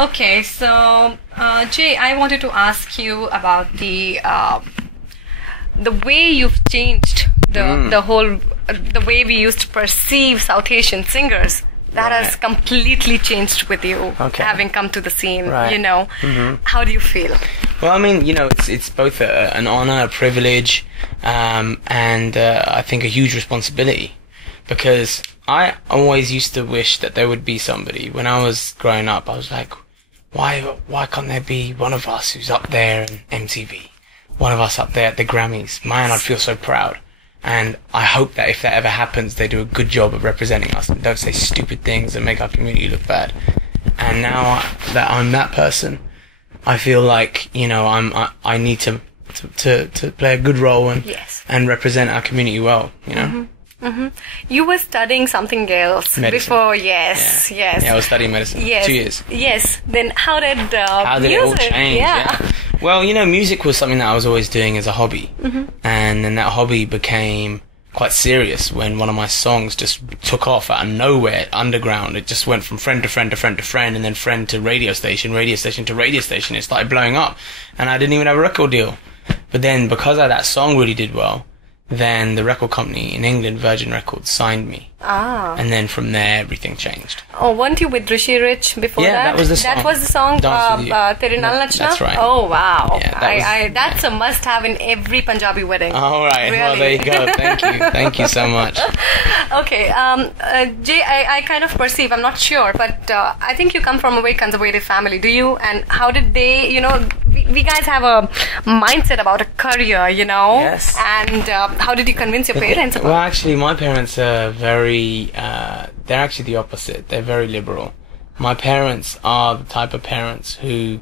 Okay, so Jay, I wanted to ask you about the way you've changed the whole the way we used to perceive South Asian singers. That has completely changed with you, having come to the scene. You know, how do you feel? Well, I mean, you know, it's both an honor, a privilege, and I think a huge responsibility, because I always used to wish that there would be somebody. When I was growing up, I was like, why can't there be one of us who's up there in MTV, one of us up there at the Grammys? Man, I'd feel so proud. And I hope that if that ever happens, they do a good job of representing us and don't say stupid things and make our community look bad. And now that I'm that person, I feel like, you know, I need to play a good role and represent our community well, you know. You were studying something else before, yes. Yeah, I was studying medicine. 2 years. Yes. Then how did it all change? Yeah. Well, you know, music was something that I was always doing as a hobby, and then that hobby became quite serious when one of my songs just took off out of nowhere, underground. It just went from friend to friend to friend to friend, and then friend to radio station to radio station. It started blowing up, and I didn't even have a record deal. But then, because that song really did well, then the record company in England, Virgin Records, signed me. And then from there, everything changed. Oh, weren't you with Rishi Rich before that? Yeah, that was the song. That was the song, Tere Nal Nachna? That's right. Oh, wow. Yeah, that's a must-have in every Punjabi wedding. All right. Really? Well, there you go. Thank you. Thank you so much. Okay. Jay, I kind of perceive, I'm not sure, but I think you come from a very conservative family. Do you? And how did they, you know, we guys have a mindset about a career, you know? Yes. And how did you convince your parents about it? Well, actually, my parents are very, they're actually the opposite. They're very liberal. My parents are the type of parents who,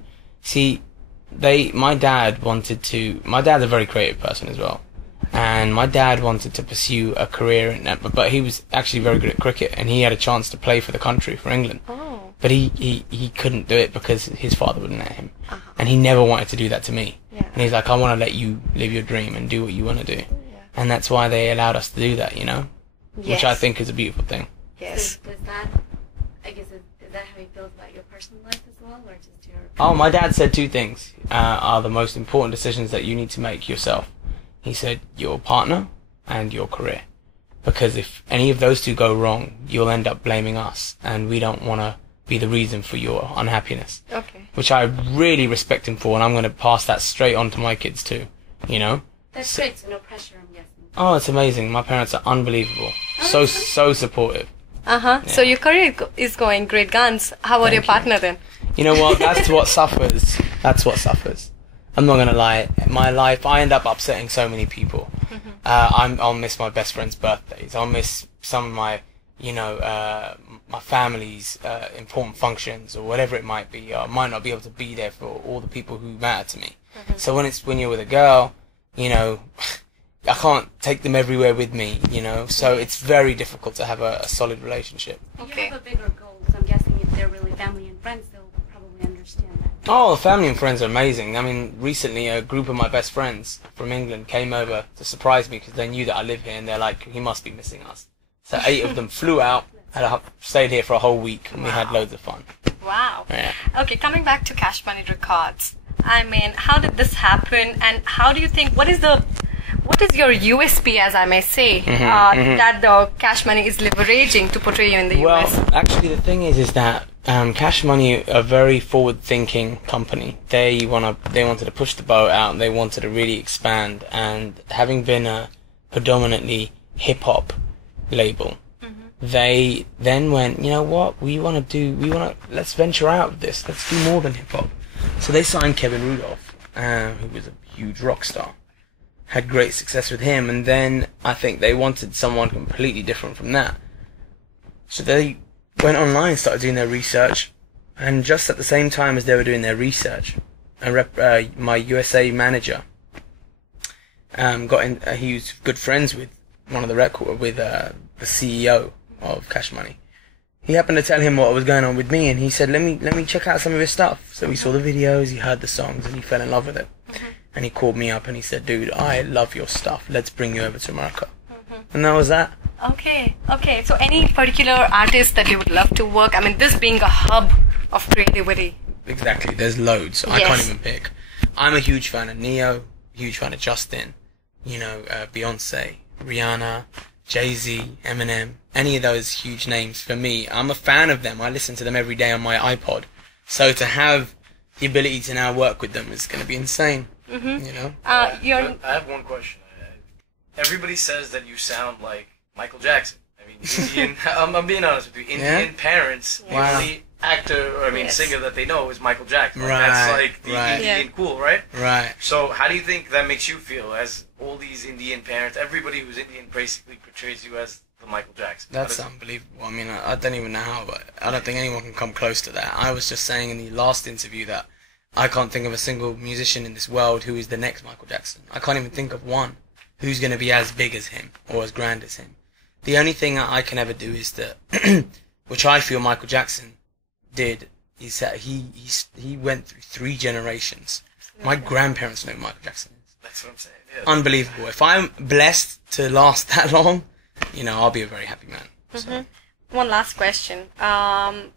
my dad's a very creative person as well. And my dad wanted to pursue a career in that, but he was actually very good at cricket, and he had a chance to play for the country, for England. Oh. But he couldn't do it because his father wouldn't let him. And he never wanted to do that to me. Yeah. And he's like, I want to let you live your dream and do what you want to do. Yeah. And that's why they allowed us to do that, you know? Yes. Which I think is a beautiful thing. Yes. So is that how he feels about your personal life as well, or just your... Oh, my dad said two things are the most important decisions that you need to make yourself. He said, your partner and your career. Because if any of those two go wrong, you'll end up blaming us, and we don't want to be the reason for your unhappiness. Okay. Which I really respect him for, and I'm going to pass that straight on to my kids too, you know? That's great, so no pressure, I'm guessing. Oh, it's amazing. My parents are unbelievable. So supportive. Yeah. So your career is going great guns. How about your partner then? You know what? That's what suffers. That's what suffers. I'm not going to lie. My life, I end up upsetting so many people. I'll miss my best friend's birthdays. I'll miss some of my, you know, my family's important functions or whatever it might be. I might not be able to be there for all the people who matter to me. So when you're with a girl, you know, I can't take them everywhere with me, you know, so it's very difficult to have a solid relationship. Okay. You have a bigger goal, so I'm guessing if they're really family and friends, they'll probably understand that. Oh, family and friends are amazing. I mean, recently a group of my best friends from England came over to surprise me because they knew that I live here, and they're like, he must be missing us. So 8 of them flew out, stayed here for a whole week, and we had loads of fun. Wow. Yeah. Okay, coming back to Cash Money Records. I mean, how did this happen, and how do you think, what is your USP, as I may say, that the Cash Money is leveraging to portray you in the US? Well, actually, the thing is that Cash Money are a very forward-thinking company. They wanted to push the boat out, and they wanted to really expand. And having been a predominantly hip-hop label, they then went, you know what, let's venture out of this. Let's do more than hip-hop. So they signed Kevin Rudolph, who was a huge rock star. Had great success with him, and then I think they wanted someone completely different from that. So they went online, started doing their research, and just at the same time as they were doing their research, my USA manager he was good friends with the CEO of Cash Money. He happened to tell him what was going on with me, and he said, let me check out some of his stuff. So we saw the videos, he heard the songs, and he fell in love with it. And he called me up and he said, dude, I love your stuff. Let's bring you over to America. And that was that. Okay. So any particular artist that you would love to work? I mean, this being a hub of creativity, exactly. There's loads. I Yes. can't even pick. I'm a huge fan of Neo, huge fan of Justin, Beyonce, Rihanna, Jay-Z, Eminem, any of those huge names for me. I'm a fan of them. I listen to them every day on my iPod. So to have the ability to now work with them is going to be insane. You're I have one question. Everybody says that you sound like Michael Jackson. I mean, Indian. I'm being honest with you. Indian parents, the Wow. only actor, or Yes. singer that they know is Michael Jackson. Like, Right, that's like the right. Indian Yeah. cool, right? Right. So how do you think that makes you feel as all these Indian parents, everybody who's Indian basically portrays you as the Michael Jackson? That's How does- unbelievable. I mean, I don't even know how, but I don't think anyone can come close to that. I was just saying in the last interview that I can't think of a single musician in this world who is the next Michael Jackson. I can't even think of one who's going to be as big as him or as grand as him. The only thing that I can ever do is that, which I feel Michael Jackson did, is that he went through 3 generations. My grandparents know who Michael Jackson is. That's what I'm saying. Yeah. Unbelievable. If I'm blessed to last that long, I'll be a very happy man. So. One last question.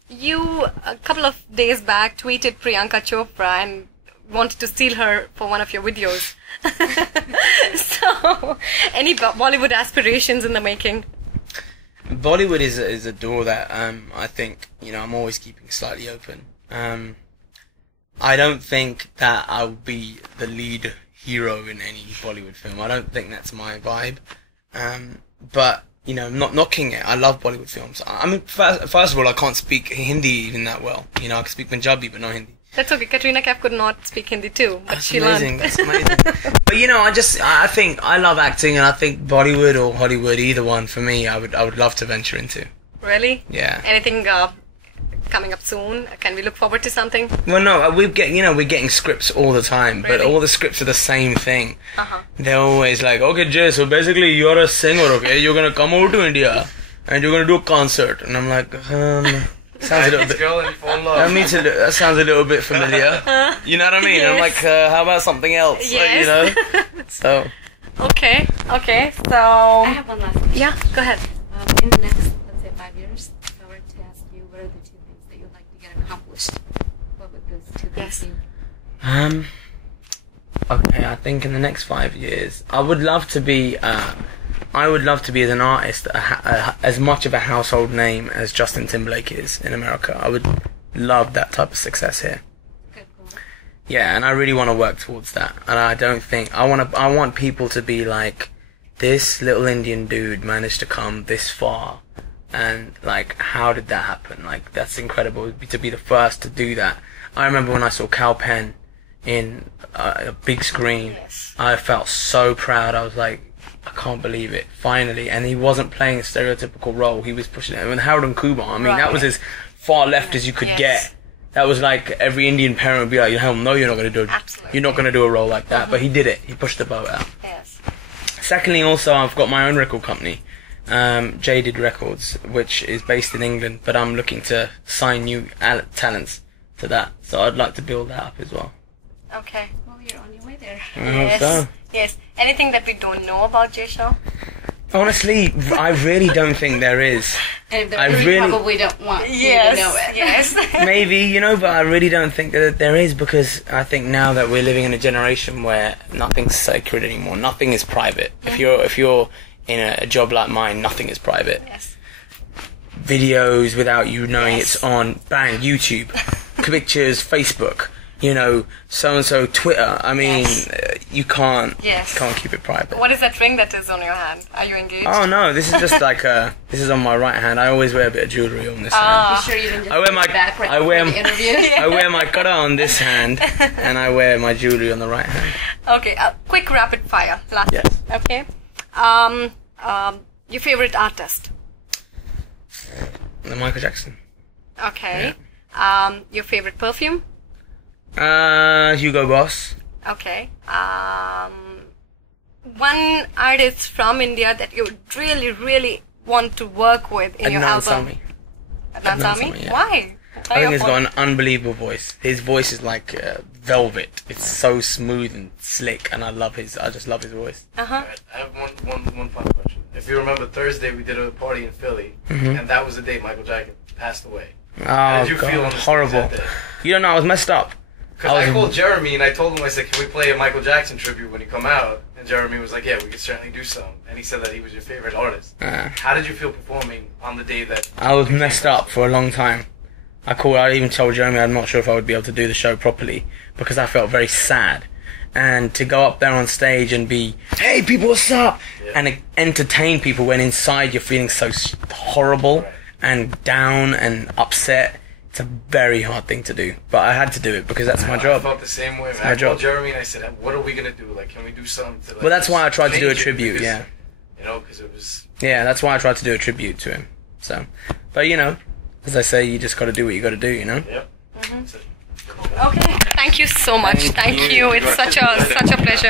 You, a couple of days back, tweeted Priyanka Chopra and wanted to steal her for one of your videos. So, any Bollywood aspirations in the making? Bollywood is a door that I think I'm always keeping slightly open. I don't think that I'll be the lead hero in any Bollywood film. I don't think that's my vibe. But I'm not knocking it. I love Bollywood films. I mean, first of all, I can't speak Hindi even that well. I can speak Punjabi, but not Hindi. That's okay. Katrina Kaif could not speak Hindi too, but That's she amazing. learned. That's amazing. But I think I love acting, and I think Bollywood or Hollywood, either one for me, I would love to venture into. Really? Yeah. Anything coming up soon? Can we look forward to something? Well, no, we're getting scripts all the time, but Really? all the scripts are the same thing. Uh-huh. They're always like, okay, Jay, so basically you're a singer, okay? You're gonna come over to India and you're gonna do a concert, and I'm like, sounds a little bit. Girl and you fall in love. That sounds a little bit familiar. You know what I mean? Yes. I'm like, how about something else? Yes. So. Okay, so... I have one last question. Yeah, go ahead. In the next, let's say, 5 years, if I were to ask you what are the 2 things that you'd like to get accomplished, what would those 2 things Yes. be? Okay, I think in the next 5 years, I would love to be as an artist as much of a household name as Justin Timberlake is in America. I would love that type of success here. Good goal. Yeah, and I really want to work towards that. And I don't think I want people to be like, this little Indian dude managed to come this far, and like, how did that happen? Like, that's incredible to be the first to do that. I remember when I saw Cal Penn in a big screen. Yes. I felt so proud. I was like, I can't believe it, finally. And he wasn't playing a stereotypical role. He was pushing it. And Harold and Kumar, I mean, that was as far left as you could Yes. get. That was like every Indian parent would be like, hell no, you're not going to do it. Absolutely. You're not going to do a role like that. But he did it. He pushed the boat out. Yes. Secondly, also, I've got my own record company, Jaded Records, which is based in England, but I'm looking to sign new talents to that. So I'd like to build that up as well. Okay. Well, you're on your way there. I hope so. Yes. Anything that we don't know about Jay Shaw? Honestly, I really don't think there is. And if there I is, really- you probably don't want you to know it. Yes. Maybe, but I really don't think that there is, because I think now that we're living in a generation where nothing's sacred anymore. Nothing is private. If you're in a job like mine, nothing is private. Yes. Videos without you knowing Yes. it's on, bang, YouTube, pictures, Facebook, so-and-so, Twitter. I mean, Yes. you can't keep it private. What is that ring that is on your hand? Are you engaged? Oh no, this is just like this is on my right hand. I always wear a bit of jewelry on this hand. You sure you didn't just I wear my- put it back right I wear before the m- interview? I wear my kara on this hand, and I wear my jewelry on the right hand. Okay, quick rapid fire. Last. Yes. Okay. Your favorite artist? Michael Jackson. Okay. Your favorite perfume? Hugo Boss. Okay. One artist from India that you really, really want to work with in your Adnan album? Sami. Adnan Adnan Sami? Sami, yeah. Why? I think he's got an unbelievable voice. His voice is like velvet. It's so smooth and slick, and I just love his voice. Uh-huh. Alright, I have one final question. If you remember Thursday, we did a party in Philly, Mm-hmm. and that was the day Michael Jackson passed away. How Oh, did you feel on God, the stage horrible. that day? You don't know, I was messed up. Because I called Jeremy and I told him, I said, can we play a Michael Jackson tribute when you come out? And Jeremy was like, yeah, we could certainly do so. And he said that he was your favorite artist. How did you feel performing on the day that... I was messed up for a long time. I even told Jeremy I'm not sure if I would be able to do the show properly because I felt very sad. And to go up there on stage and be, hey people, what's up? Yeah. And entertain people when inside you're feeling so horrible and down and upset. It's a very hard thing to do. But I had to do it because that's my job. I felt the same way. my I job. called Jeremy and I said, what are we going to do? Like, can we do something to... Like, Well, that's why I tried to do a change it? tribute, Because, yeah. You know, because it was... Yeah, that's why I tried to do a tribute to him. So, but you know, as I say, you just got to do what you got to do, you know? Yep. Okay, thank you so much. Thank you. It's such a pleasure.